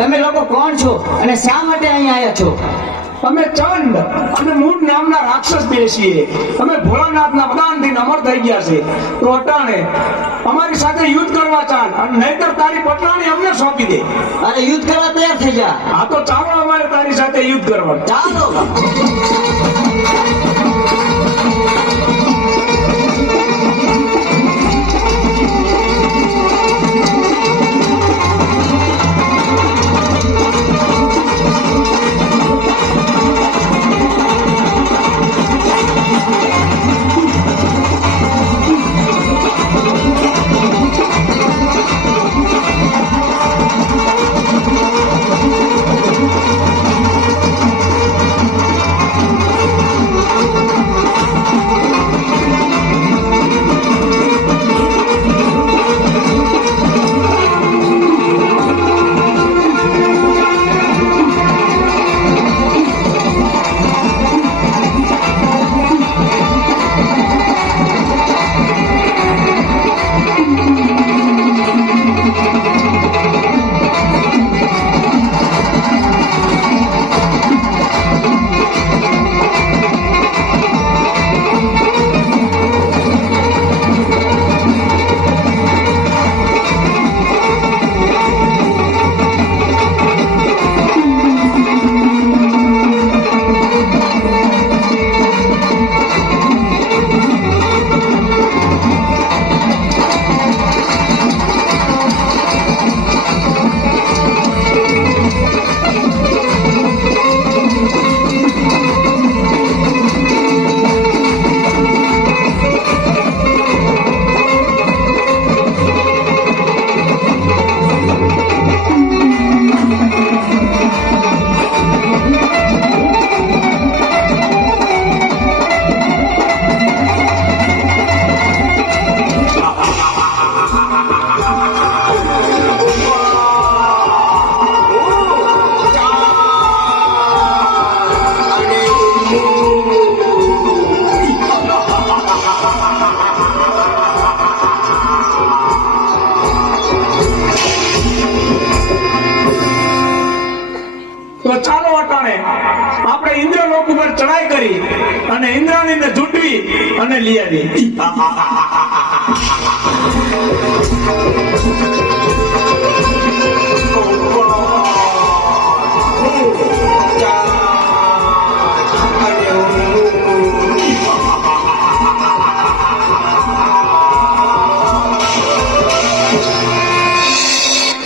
તમે લોકો કોણ છો અને શા માટે અહીંયા આવ્યા છો? અમે ચંડ અને મૂળ નામના રાક્ષસ બે છીએ. અમે ભોળાનાથના વદાનથી અમર થઈ ગયા છે તો અટાણે અમારી સાથે યુદ્ધ કરવા ચાલ અને નહીતર તારી પટરાણી અમને સોંપી દે. અરે યુદ્ધ કરવા તૈયાર થઈ જા. આ તો ચાલો અમારે તારી સાથે યુદ્ધ કરવા ચાલો. તો ચાલો અટાણે આપણે ઇન્દ્રલોક ઉપર ચડાઈ કરી અને ઇન્દ્રાણીને ઝૂંટવી અને લઈ આવી.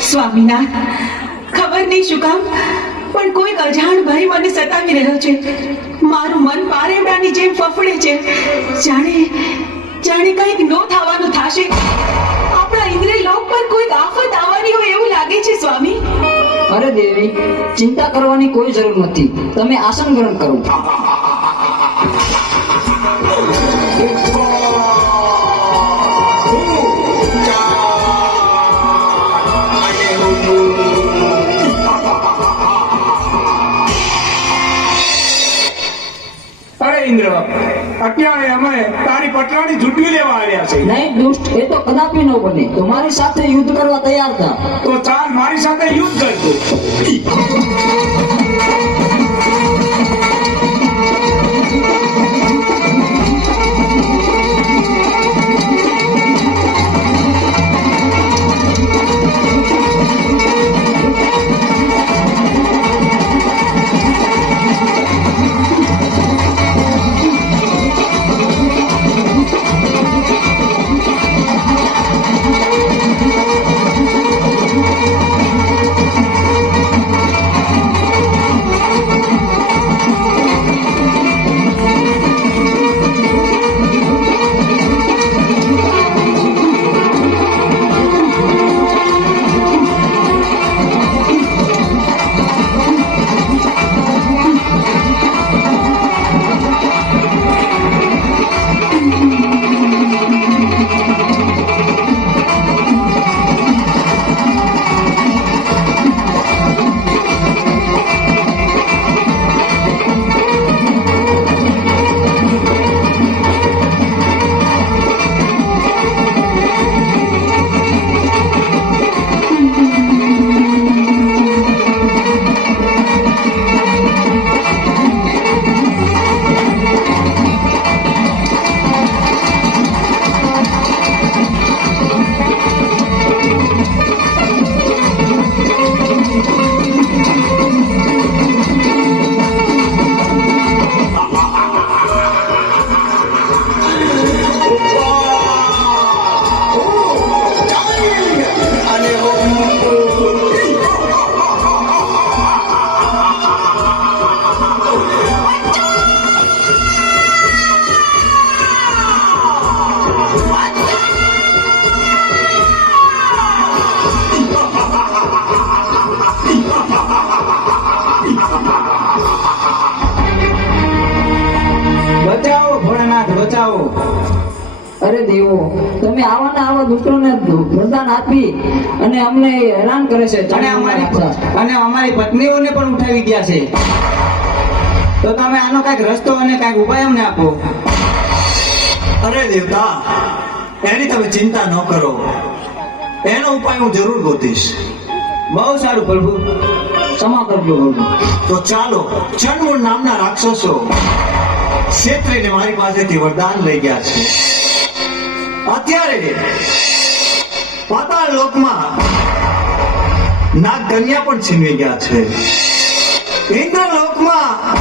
સ્વામીનાથ, ખબર નહીં શું કામ? પણ કોઈક અજાણ ભય મને સતાવી રહ્યો છે. મારું મન પારેડાની જેમ ફફડે છે. જાણે જાણે કંઈક નો થવાનું થાશે. આપણા ઇન્દ્રિય લોક પર કોઈક આફત આવવાની હોય એવું લાગે છે, સ્વામી. અરે દેવી, ચિંતા કરવાની કોઈ જરૂર નથી. તમે આસન ગ્રહણ કરો. અત્યારે અમે તારી પટરાણી ઝૂંટવી લેવા આવ્યા છે નહીં દુષ્ટ એ તો કદાપી ન બને. તમારી સાથે યુદ્ધ કરવા તૈયાર થા. તો ચાલ મારી સાથે યુદ્ધ કરજો. તમે આવા ને આવા દુષ્ટોને પ્રદાન આપી અને અમને હેરાન કરે છે. અને અમારી અને અમારી પત્નીઓને પણ ઉઠાવી ગયા છે. તો તમે આનો કંઈક રસ્તો અને કંઈક ઉપાય અમને આપો. અરે દેવતા એની તમે ચિંતા ન કરો. એનો ઉપાય હું જરૂર ગોતીશ. બહુ સારું પ્રભુ. ક્ષમા કરજો પ્રભુ. તો ચાલો ચંડમૂળ નામના રાક્ષસો ક્ષેત્રીને મારી પાસેથી વરદાન લઈ ગયા છે. અત્યારે પાતાળ લોકમાં નાગ કન્યા પણ છીનવી ગયા છે. ઇન્દ્ર લોકમાં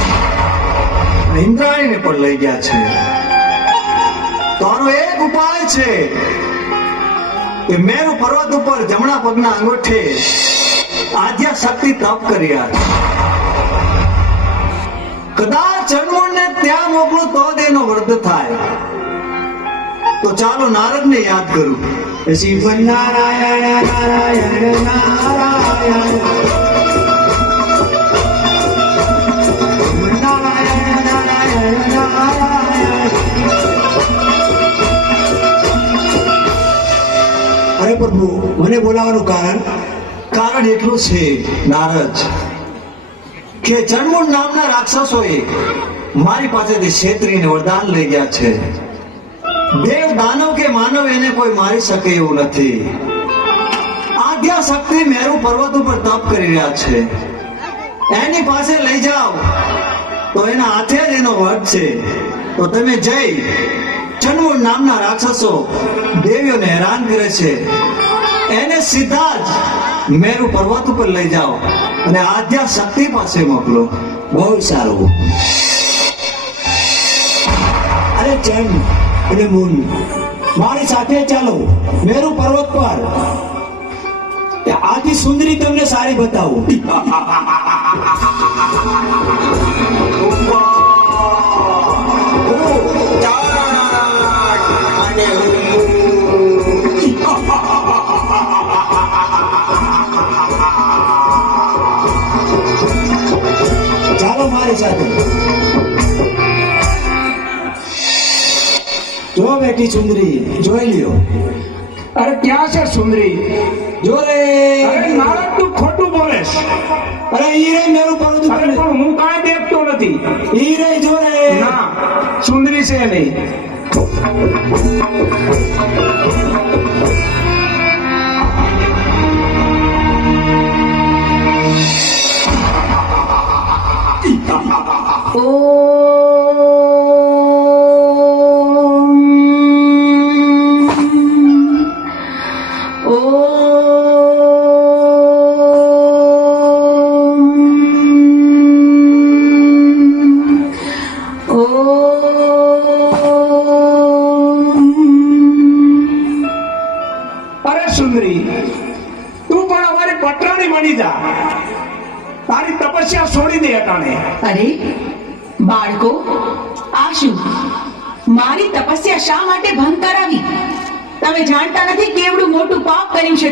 ઇન્દ્રાણીને પણ લઈ ગયા છે. તારો એક ઉપાય છે કે મેરુ પર્વત ઉપર જમણા પગના અંગોઠે આદ્યા શક્તિ તપ કર્યા કદાચ ચંડમૂળને ત્યાં મોકલું તો તેનો વર્ધ થાય. તો ચાલો નારદને યાદ કરું. શિવ નારાયણ નારાયણ. નારાયણ પ્રભુ, મને બોલાવાનું કારણ કારણ એટલું છે, નારદ, કે જન્મ નામના રાક્ષસોએ મારી પાસેથી છેતરીને વરદાન લઈ ગયા છે. દેવ દાનવ કે માનવ એને કોઈ મારી શકે એવું નથી. આદ્યા શક્તિ મેરુ પર્વત ઉપર તપ કરી રહ્યા છે. એની પાસે લઈ જાઓ. તો એના હાથે જ એનો વધ છે. તો તમે જઈ. ચન્મુન નામના રાક્ષસો દેવીઓને હેરાન કરે છે. એને સીધા જ મેરુ પર્વત ઉપર લઈ જાઓ અને આદ્યા શક્તિ પાસે મોકલો. બહુ સારું. અરે ચંદ અને મૂન. મારી સાથે ચાલો, મેરુ પર્વત પર. આથી સુંદરી તમને સારી બતાવું. ચાલો મારી સાથે. બેટી સુંદરી જોઈ લ્યો. અરે ક્યાં છે સુંદરી? જો રે. અરે તું ખોટું બોલેશ. અરે ઈ રે મેરું પર અરે પણ હું કાંઈ દેખતો નથી. ઈ રે જો રે. ના સુંદરી છે નહીં.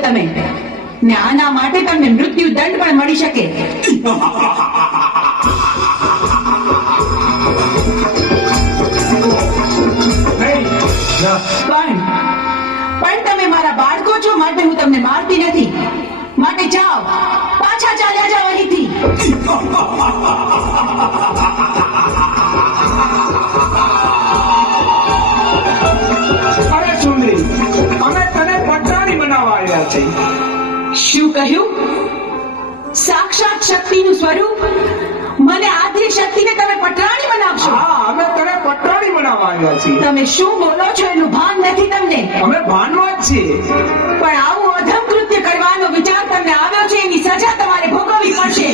તમે. ને આના માટે તમને મૃત્યુ દંડ પણ મળી શકે. પણ પણ તમે મારા બાળકો છો માટે હું તમને મારતી નથી. માટે જાઓ, પાછા ચાલ્યા જાઓ અહીંથી. અરે સુંદરી આવ્યા છે. શું કહ્યું? સાક્ષાત શક્તિનું સ્વરૂપ? મને આદ્ય શક્તિને તમે પટરાણી બનાવશો? હા અમે તમે પટરાણી બનાવવા આવ્યા છીએ. તમે શું બોલો છો એનું ભાન નથી તમને? અમે ભાનમાં જ છીએ. પણ આવું અધમ કૃત્ય કરવાનો વિચાર તમને આવ્યો છે એની સજા તમારે ભોગવવી પડશે.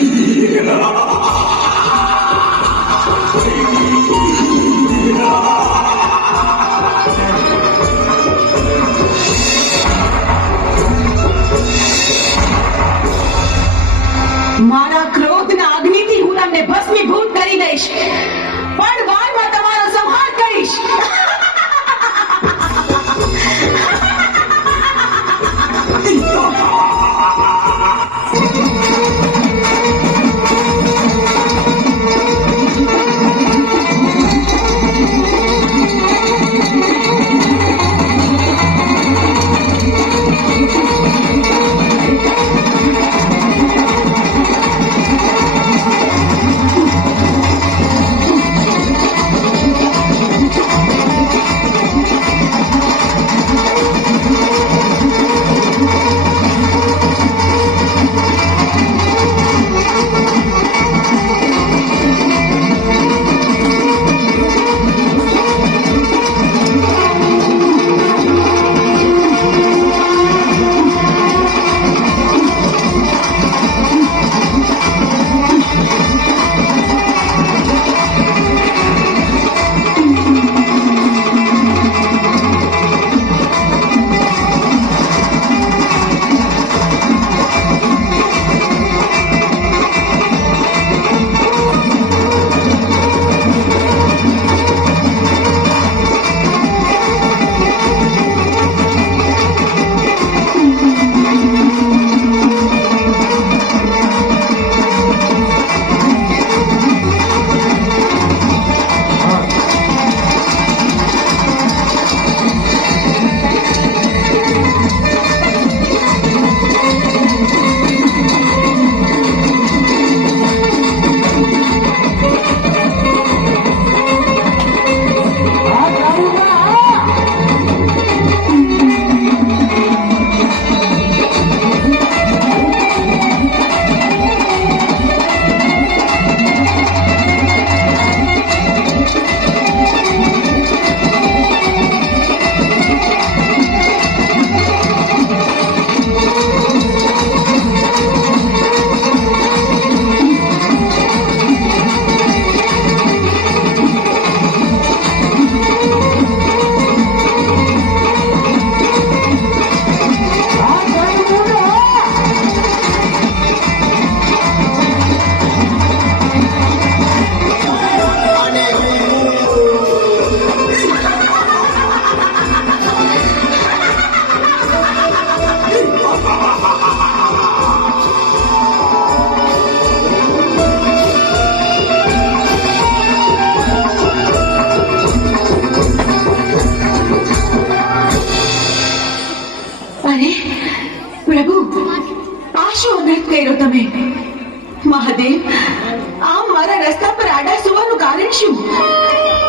મહાદેવ આમ મારા રસ્તા પર આડા સુવાનું કારણ શું?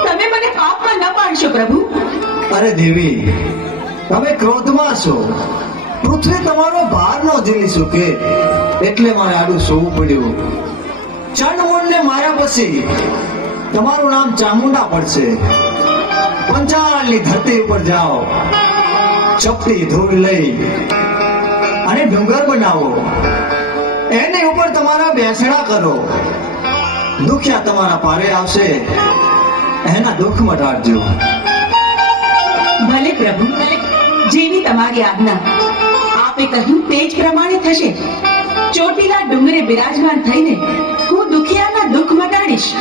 તમે મને પાપમાં ન પાડશો, પ્રભુ. અરે દેવી, તમે ક્રોધમાં છો. પૃથ્વી તમારો ભાર નો ઝીલી શકે, એટલે મારે આડું સોવું પડ્યું. ચંડમુંડને માર્યા પછી તમારું નામ ચામુંડા પડશે. પંચાળની ધરતી ઉપર જાઓ. ચપટી ધૂળ લઈ અને ડુંગર બનાવો. એની ઉપર તમારા બેસણા કરો. દુખ્યા તમારા પારે આવશે. એના દુઃખ મટાડજો. ભલે પ્રભુ જેવી તમારી આજ્ઞા. આપે કહ્યું તે જ પ્રમાણે થશે. ચોટીલા ડુંગરે બિરાજમાન થઈને હું દુખિયાના દુઃખ મટાડીશ.